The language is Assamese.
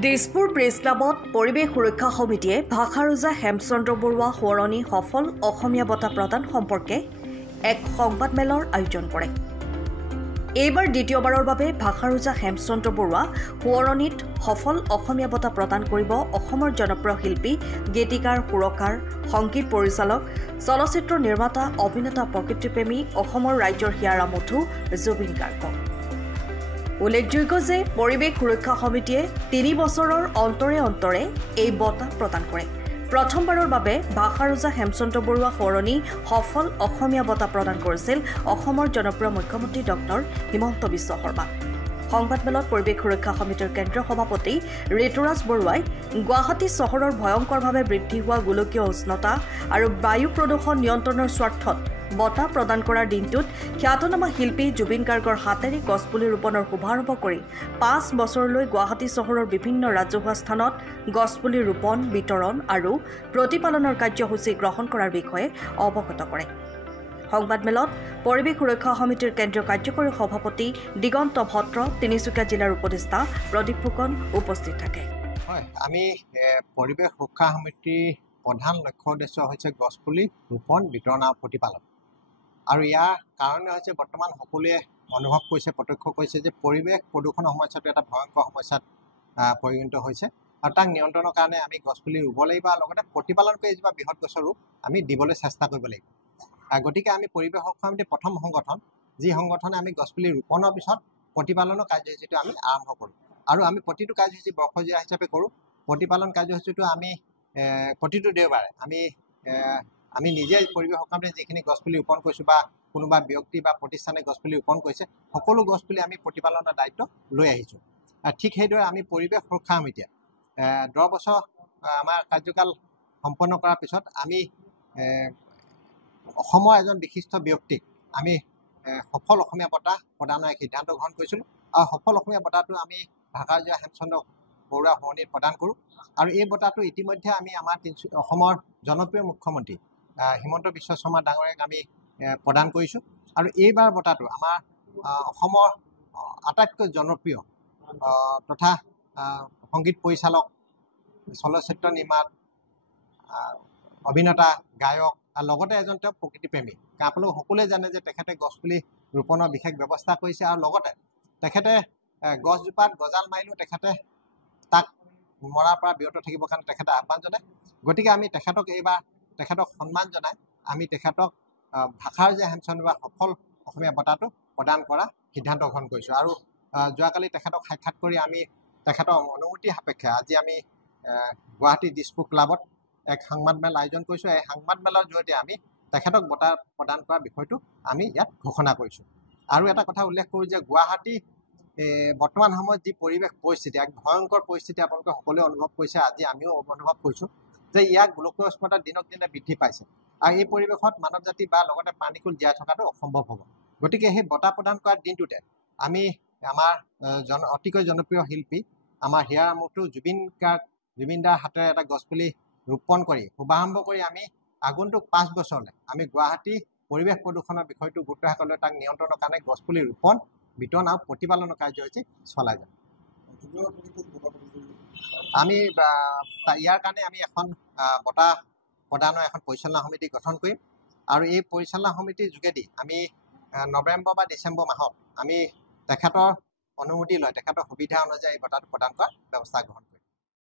দিছপুৰ প্ৰেছ ক্লাবত পৰিৱেশ সুৰক্ষা সমিতিয়ে ভাষাৰুজা হেমচন্দ্ৰ বৰুৱা সোঁৱৰণী সফল অসমীয়া বঁটা প্ৰদান সম্পৰ্কে এক সংবাদমেলৰ আয়োজন কৰে। এইবাৰ দ্বিতীয়বাৰৰ বাবে ভাষাৰুজা হেমচন্দ্ৰ বৰুৱা সোঁৱৰণীত সফল অসমীয়া বঁটা প্ৰদান কৰিব অসমৰ জনপ্ৰিয় শিল্পী, গীতিকাৰ, সুৰকাৰ, সংগীত পৰিচালক, চলচ্চিত্ৰ নিৰ্মাতা, অভিনেতা, প্ৰকৃতিপ্ৰেমী, অসমৰ ৰাইজৰ হিয়াৰা মথু জুবিন গাৰ্গক। উল্লেখযোগ্য যে পৰিৱেশ সুৰক্ষা সমিতিয়ে ৩ বছৰৰ অন্তৰে অন্তৰে এই বঁটা প্ৰদান কৰে। প্ৰথমবাৰৰ বাবে ভাষাৰুজা হেমচন্দ্ৰ বৰুৱা সোঁৱৰণী সফল অসমীয়া বঁটা প্ৰদান কৰিছিল অসমৰ জনপ্ৰিয় মুখ্যমন্ত্ৰী ডক্টৰ হিমন্ত বিশ্ব শৰ্মা। সংবাদমেলত পৰিৱেশ সুৰক্ষা সমিতিৰ কেন্দ্ৰীয় সভাপতি ঋতুৰাজ বৰুৱাই গুৱাহাটী চহৰৰ ভয়ংকৰভাৱে বৃদ্ধি হোৱা গোলকীয় উষ্ণতা আৰু বায়ু প্ৰদূষণ নিয়ন্ত্ৰণৰ স্বাৰ্থত বঁটা প্ৰদান কৰাৰ দিনটোত খ্যাতনামা শিল্পী জুবিন গাৰ্গৰ হাতেৰে গছপুলি ৰোপণৰ শুভাৰম্ভ কৰি ৫ বছৰলৈ গুৱাহাটী চহৰৰ বিভিন্ন ৰাজহুৱা স্থানত গছপুলি ৰোপণ, বিতৰণ আৰু প্ৰতিপালনৰ কাৰ্যসূচী গ্ৰহণ কৰাৰ বিষয়ে অৱগত কৰে। সংবাদমেলত পৰিৱেশ সুৰক্ষা সমিতিৰ কেন্দ্ৰীয় কাৰ্যকৰী সভাপতি দিগন্ত ভট্ট, তিনিচুকীয়া জিলাৰ উপদেষ্টা প্ৰদীপ ফুকন উপস্থিত থাকে। হয়, আমি পৰিৱেশ সুৰক্ষা সমিতিৰ প্ৰধান লক্ষ্য উদ্দেশ্য হৈছে গছপুলি ৰোপণ, বিতৰণ আৰু প্ৰতিপালন। আৰু ইয়াৰ কাৰণে হৈছে বৰ্তমান সকলোৱে অনুভৱ কৰিছে, প্ৰত্যক্ষ কৰিছে যে পৰিৱেশ প্ৰদূষণ সমস্যাটো এটা ভয়ংকৰ সমস্যাত পৰিগণিত হৈছে আৰু তাক নিয়ন্ত্ৰণৰ কাৰণে আমি গছপুলি ৰুব লাগিব আৰু লগতে প্ৰতিপালন কৰি এজোপা বৃহৎ গছৰ ৰূপ আমি দিবলৈ চেষ্টা কৰিব লাগিব। গতিকে আমি পৰিৱেশ সুৰক্ষা সমিতিৰ প্ৰথম সংগঠন, যি সংগঠনে আমি গছপুলি ৰোপণৰ পিছত প্ৰতিপালনৰ কাৰ্যসূচীটো আমি আৰম্ভ কৰোঁ আৰু আমি প্ৰতিটো কাৰ্যসূচী বৰ্ষজীয়া হিচাপে কৰোঁ। প্ৰতিপালন কাৰ্যসূচীটো আমি প্ৰতিটো দেওবাৰে আমি নিজে পৰিৱেশ সুৰক্ষা সমিতিয়ে যিখিনি গছপুলি ৰোপণ কৰিছোঁ বা কোনোবা ব্যক্তি বা প্ৰতিষ্ঠানে গছপুলি ৰোপণ কৰিছে, সকলো গছপুলি আমি প্ৰতিপালনৰ দায়িত্ব লৈ আহিছোঁ। ঠিক সেইদৰে আমি পৰিৱেশ সুৰক্ষা সমিতিয়ে 10 বছৰ আমাৰ কাৰ্যকাল সম্পন্ন কৰাৰ পিছত আমি অসমৰ এজন বিশিষ্ট ব্যক্তিক আমি সফল অসমীয়া বঁটা প্ৰদানৰ এক সিদ্ধান্ত গ্ৰহণ কৰিছিলোঁ আৰু সফল অসমীয়া বঁটাটো আমি ভাষাৰুজা হেমচন্দ্ৰ বৰুৱা সোঁৱৰণীত প্ৰদান কৰোঁ। আৰু এই বঁটাটো ইতিমধ্যে আমি আমাৰ অসমৰ জনপ্ৰিয় মুখ্যমন্ত্ৰী হিমন্ত বিশ্ব শৰ্মা ডাঙৰীয়াক আমি প্ৰদান কৰিছোঁ। আৰু এইবাৰ বঁটাটো আমাৰ অসমৰ আটাইতকৈ জনপ্ৰিয় তথা সংগীত পৰিচালক, চলচ্চিত্ৰ নিৰ্মাতা, অভিনেতা, গায়ক আৰু লগতে এজন তেওঁ প্ৰকৃতিপ্ৰেমী। আপোনালোক সকলোৱে জানে যে তেখেতে গছপুলি ৰোপণৰ বিশেষ ব্যৱস্থা কৰিছে আৰু লগতে তেখেতে গছজোপাত গজাল মাৰিলেও তেখেতে তাক মৰাৰ পৰা বিৰত থাকিবৰ কাৰণে তেখেতে আহ্বান জনায়। গতিকে আমি তেখেতক সন্মান জনাই আমি তেখেতক ভাষাৰুজা হেমচন্দ্ৰ বৰুৱা সফল অসমীয়া বঁটাটো প্ৰদান কৰা সিদ্ধান্ত গ্ৰহণ কৰিছোঁ। আৰু যোৱাকালি তেখেতক সাক্ষাৎ কৰি আমি তেখেতৰ অনুমতি সাপেক্ষে আজি আমি গুৱাহাটী দিছপুৰ ক্লাবত এক সংবাদমেল আয়োজন কৰিছোঁ। এই সংবাদমেলৰ জৰিয়তে আমি তেখেতক বঁটা প্ৰদান কৰাৰ বিষয়টো আমি ইয়াত ঘোষণা কৰিছোঁ। আৰু এটা কথা উল্লেখ কৰোঁ যে গুৱাহাটী বৰ্তমান সময়ত যি পৰিৱেশ পৰিস্থিতি, এক ভয়ংকৰ পৰিস্থিতি আপোনালোকে সকলোৱে অনুভৱ কৰিছে, আজি আমিও অনুভৱ কৰিছোঁ যে ইয়াক গোলকীয় উষ্ণতা দিনক দিনে বৃদ্ধি পাইছে আৰু এই পৰিৱেশত মানৱ জাতি বা লগতে প্ৰাণীকুল জীয়াই থকাটো অসম্ভৱ হ'ব। গতিকে সেই বঁটা প্ৰদান কৰাৰ দিনটোতে আমি আমাৰ অতিকৈ জনপ্ৰিয় শিল্পী আমাৰ হিয়াৰা মথু জুবিন দাৰ হাতেৰে এটা গছপুলি ৰোপণ কৰি শুভাৰম্ভ কৰি আমি আগন্তুক 5 বছৰলৈ আমি গুৱাহাটী পৰিৱেশ প্ৰদূষণৰ বিষয়টো গুৰুত্ব লৈ তাক নিয়ন্ত্ৰণৰ কাৰণে গছপুলি ৰোপণ, বিতৰণ আৰু প্ৰতিপালনৰ কাৰ্যসূচী চলাই যাম। আমি ইয়াৰ কাৰণে আমি এখন বঁটা প্ৰদানৰ এখন পৰিচালনা সমিতি গঠন কৰিম আৰু এই পৰিচালনা সমিতিৰ যোগেদি আমি নৱেম্বৰ বা ডিচেম্বৰ মাহত আমি তেখেতৰ অনুমতি লৈ তেখেতৰ সুবিধা অনুযায়ী বঁটাটো প্ৰদান কৰাৰ ব্যৱস্থা গ্ৰহণ কৰিম।